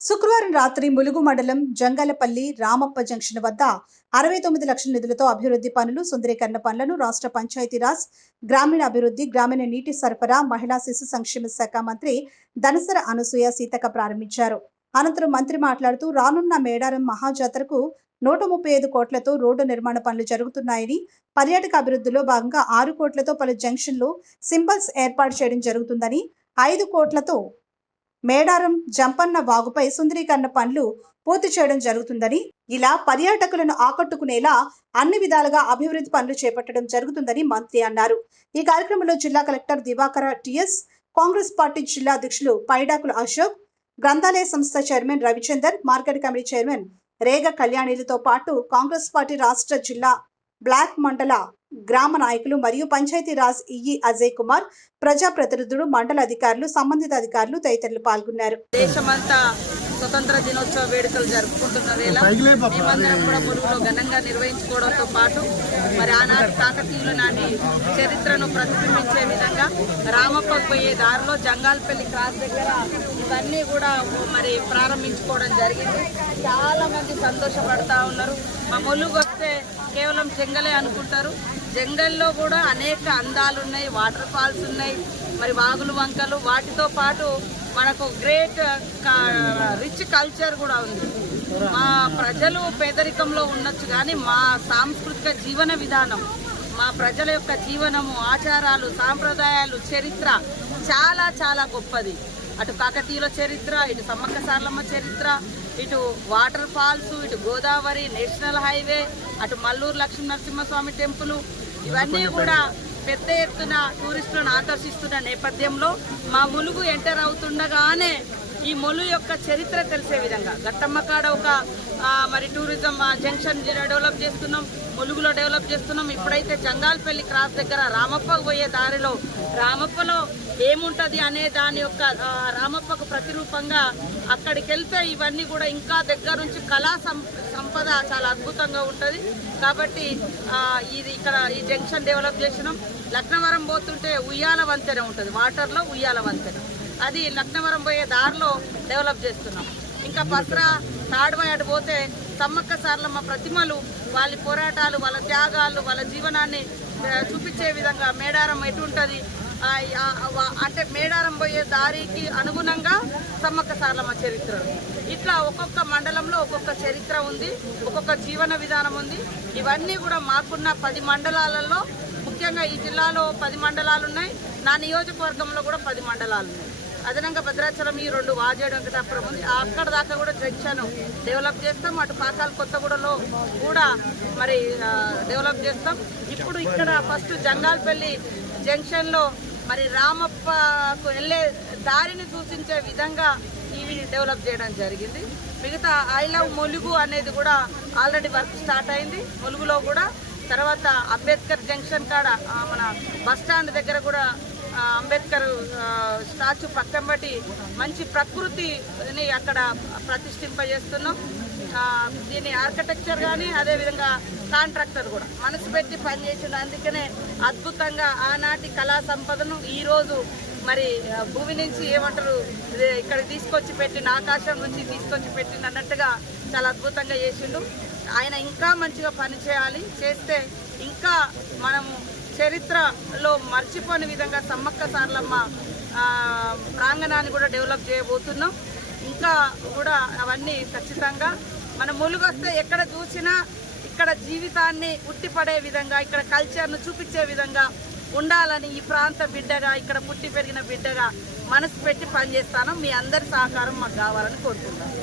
శుక్రవారం రాత్రి ములుగు మండలం జంగాలపల్లి రామప్ప జంక్షన్ వద్ద అరవై తొమ్మిది లక్షల నిధులతో అభివృద్ధి పనులు సుందరీకరణ పనులను రాష్ట్ర పంచాయతీరాజ్ గ్రామీణ అభివృద్ధి గ్రామీణ నీటి సరఫరా మహిళా శిశు సంక్షేమ శాఖ మంత్రి ధనసర అనసూయ సీతక ప్రారంభించారు. అనంతరం మంత్రి మాట్లాడుతూ రానున్న మేడారం మహాజాతరకు నూట ముప్పై ఐదు కోట్లతో రోడ్డు నిర్మాణ పనులు జరుగుతున్నాయని పర్యాటక అభివృద్ధిలో భాగంగా ఆరు కోట్లతో పలు జంక్షన్లు సింబల్స్ ఏర్పాటు చేయడం జరుగుతుందని ఐదు కోట్లతో మేడారం జంపన్న వాగుపై సుందరీకరణ పనులు పూర్తి చేయడం జరుగుతుందని ఇలా పర్యాటకులను ఆకట్టుకునేలా అన్ని విధాలుగా అభివృద్ధి పనులు చేపట్టడం జరుగుతుందని మంత్రి అన్నారు. ఈ కార్యక్రమంలో జిల్లా collector Divakara TS Congress party జిల్లా అధ్యక్షులు పైడాకుల అశోక్ గ్రంథాలయ సంస్థ chairman Ravichander market committee chairman Rega కళ్యాణిలతో పాటు కాంగ్రెస్ పార్టీ రాష్ట్ర జిల్లా బ్లాక్ మండల గ్రామ నాయకులు మరియు పంచాయతీరాజ్ ఈఈ అజయ్ కుమార్ ప్రజాప్రతినిధులు మండల అధికారులు సంబంధిత అధికారులు తదితరులు పాల్గొన్నారు. దేశమంతా స్వతంత్ర దినోత్సవ వేడుకలు జరుపుకుంటున్న వేళ మేమందరం కూడా ములుగులో ఘనంగా నిర్వహించుకోవడంతో పాటు మరి ఆనాటి కాకతీయుల నాటి చరిత్రను ప్రతిబింబించే విధంగా రామప్పకు పోయే దారిలో జంగాల్పల్లి క్రాస్ దగ్గర ఇవన్నీ కూడా మరి ప్రారంభించుకోవడం జరిగింది. చాలా మంది సంతోషపడతా ఉన్నారు. మా ములుగు వస్తే కేవలం జంగలే అనుకుంటారు. జంగల్లో కూడా అనేక అందాలు ఉన్నాయి వాటర్ ఫాల్స్ ఉన్నాయి మరి వాగులు వంకలు. వాటితో పాటు మనకు గ్రేట్ రిచ్ కల్చర్ కూడా ఉంది. మా ప్రజలు పేదరికంలో ఉండొచ్చు కానీ మా సాంస్కృతిక జీవన విధానం మా ప్రజల యొక్క జీవనము ఆచారాలు సాంప్రదాయాలు చరిత్ర చాలా చాలా గొప్పది. అటు కాకతీయుల చరిత్ర ఇటు సమ్మక్క సార్లమ్మ చరిత్ర ఇటు వాటర్ ఫాల్స్ ఇటు గోదావరి నేషనల్ హైవే అటు మల్లూరు లక్ష్మీ నరసింహస్వామి టెంపుల్ ఇవన్నీ కూడా పెద్ద ఎత్తున టూరిస్టులను ఆకర్షిస్తున్న నేపథ్యంలో మా ములుగు ఎంటర్ అవుతుండగానే ఈ మొలు యొక్క చరిత్ర తెలిసే విధంగా గట్టమ్మ కాడ ఒక మరి టూరిజం జంక్షన్ డెవలప్ చేస్తున్నాం ములుగులో డెవలప్ చేస్తున్నాం. ఇప్పుడైతే జంగాల్పల్లి క్రాస్ దగ్గర రామప్పకు పోయే దారిలో రామప్పలో ఏముంటుంది అనే దాని యొక్క రామప్పకు ప్రతిరూపంగా అక్కడికి వెళ్తే ఇవన్నీ కూడా ఇంకా దగ్గర నుంచి కళా సంపద చాలా అద్భుతంగా ఉంటుంది. కాబట్టి ఇది ఇక్కడ ఈ జంక్షన్ డెవలప్ చేసినాం. లక్నవరం పోతుంటే ఉయ్యాల వంతెన ఉంటుంది. వాటర్లో ఉయ్యాల వంతెన. అది లక్నవరం పోయే దారిలో డెవలప్ చేస్తున్నాం. ఇంకా పసరా తాడుబాయి అటు పోతే సమ్మక్క సార్లమ్మ ప్రతిమలు వాళ్ళ పోరాటాలు వాళ్ళ త్యాగాలు వాళ్ళ జీవనాన్ని చూపించే విధంగా మేడారం ఎటు ఉంటుంది? అంటే మేడారం పోయే దారికి అనుగుణంగా సమ్మక్క సార్లమ్మ చరిత్ర. ఇట్లా ఒక్కొక్క మండలంలో ఒక్కొక్క చరిత్ర ఉంది ఒక్కొక్క జీవన విధానం ఉంది. ఇవన్నీ కూడా మాకున్న పది మండలాలలో ముఖ్యంగా ఈ జిల్లాలో పది మండలాలు ఉన్నాయి. నా నియోజకవర్గంలో కూడా పది మండలాలు ఉన్నాయి. అదనంగా భద్రాచలం ఈ రెండు వాజేడు వెంకటాపురం ఉంది. అక్కడ దాకా కూడా జంక్షన్ డెవలప్ చేస్తాం. అటు పాకాల కొత్తగూడలో కూడా మరి డెవలప్ చేస్తాం. ఇప్పుడు ఇక్కడ ఫస్ట్ జంగాల్పల్లి జంక్షన్లో మరి రామప్పకు వెళ్ళే దారిని సూచించే విధంగా ఇవి డెవలప్ చేయడం జరిగింది. మిగతా ఐ లవ్ ములుగు అనేది కూడా ఆల్రెడీ వర్క్ స్టార్ట్ అయింది. ములుగులో కూడా తర్వాత అంబేద్కర్ జంక్షన్ కాడ మన బస్ స్టాండ్ దగ్గర కూడా అంబేద్కర్ స్టాచ్యూ పక్కన బట్టి మంచి ప్రకృతిని అక్కడ ప్రతిష్ఠింపజేస్తున్నాం. దీని ఆర్కిటెక్చర్ కానీ అదేవిధంగా కాంట్రాక్టర్ కూడా మనసు పెట్టి పనిచేసిన అందుకనే అద్భుతంగా ఆనాటి కళా సంపదను ఈరోజు మరి భూమి నుంచి ఏమంటారు ఇక్కడ తీసుకొచ్చి పెట్టిన ఆకాశం నుంచి తీసుకొచ్చి పెట్టిన అన్నట్టుగా చాలా అద్భుతంగా చేసిండు. ఆయన ఇంకా మంచిగా పనిచేయాలి చేస్తే ఇంకా మనము చరిత్రలో మర్చిపోని విధంగా సమ్మక్క సార్లమ్మ ప్రాంగణాన్ని కూడా డెవలప్ చేయబోతున్నాం. ఇంకా కూడా అవన్నీ ఖచ్చితంగా మన ములుగొస్తే ఎక్కడ చూసినా ఇక్కడ జీవితాన్ని ఉట్టిపడే విధంగా ఇక్కడ కల్చర్ను చూపించే విధంగా ఉండాలని ఈ ప్రాంత బిడ్డగా ఇక్కడ పుట్టి పెరిగిన బిడ్డగా మనసు పెట్టి పనిచేస్తాను. మీ అందరి సహకారం మాకు కావాలని కోరుకుంటాను